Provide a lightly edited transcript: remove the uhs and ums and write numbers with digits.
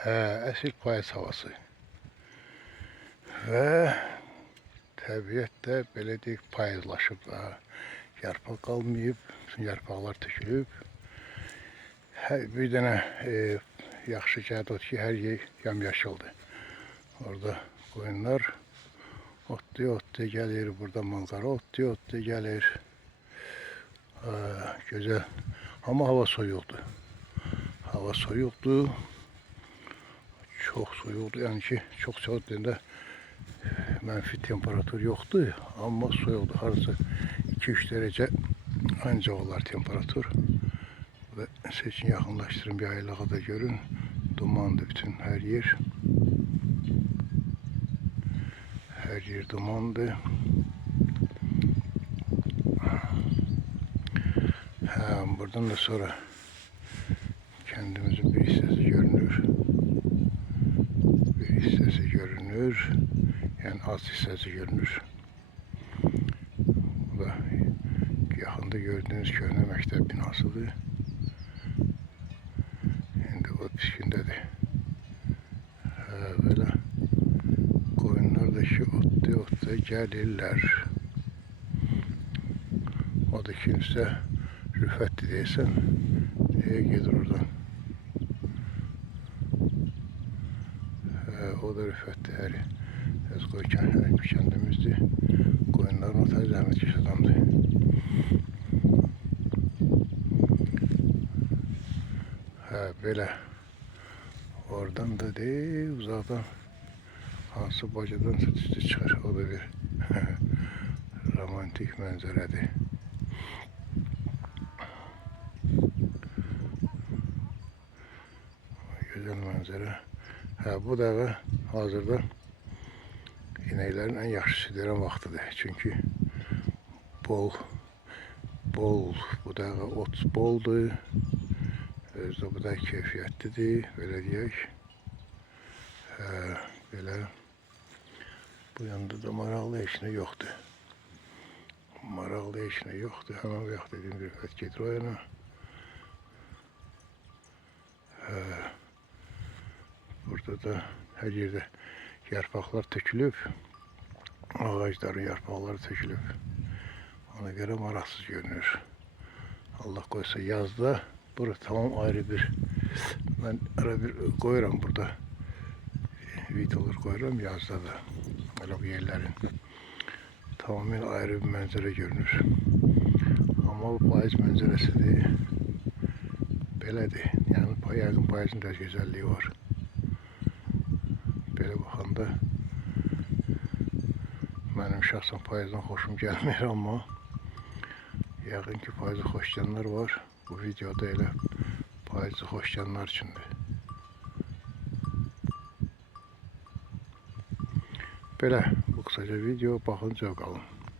Əsl payız havası. Və təbiət də belə deyək payızlaşıb da. Yarpaq qalmayıb, bütün yarpaqlar tökülüb. Bir dənə yaxşı cəhət odur ki, hər yer yamyaşıldır. Orada qoyunlar otluya gəlir, burada manqara otluya gəlir. Gözəl. Amma hava soyuqdur. Hava soyuqdur. Çox soyuqdur. Yəni ki, çox soyuq deyəndə mənfi temperatur yoxdur, amma soyuqdur. Harca 2-3 dərəcə ancaq olar temperatur. Və seçin yaxınlaşdırın, bir aylığa da görün. Dumandır bütün hər yer. Hər yer dumandır. Buradan da sonra kendimizin bir hissesi görünür. Bir hissesi görünür. Yani az hissesi görünür. Bu da yaxında gördüğünüz köhnə məktəb binasıdır. İndi o pişkindədir. Böyle koyunlar da ki otluya gəlirlər. O da kimsə Rüfətdir deyəsən, gedir oradan. O da Rüfətdir, həri. Öz qoy kəndimizdir. Qoyunların otayı zəhmətkeş adamdır. Belə. Oradan da deyil, uzaqdan hansı bacadan üstü çıxır. O da bir romantik mənzərədir. Güzel manzara. Bu da hazırda inəklərin ən yaxşı süd verən vaxtıdır. Çünki bol bu da ot boldur. Özdə bu da keyfiyyətlidir, belə deyək. Belə bu yanda da maraqlı heç nə yoxdur. Maraqlı heç nə yoxdur. Həmən bu yaxda dediyim bir fət gedir o yana. Burada da hər yerdə yarpaqlar tökülüb. Ağacların yarpaqları tökülüb. Ona görə maraqsız görünür. Allah qoysa yazda bura tamam ayrı bir, mən ara bir qoyuram burada. Videolar koyuram yazda da. Elə bu yerlərin tamamen ayrı bir mənzərə görünür. Amma bu payız mənzərəsidir. Belədir. Yəni yəqin payızın da gözəlliyi var. Belə baxanda mənim şəxsən payızdan xoşum gəlmir, amma yəqin ki payızı xoşlayanlar var. Bu videoda elə payızı xoşlayanlar üçündür. Belə bu qısaca video, baxın, zövq alın.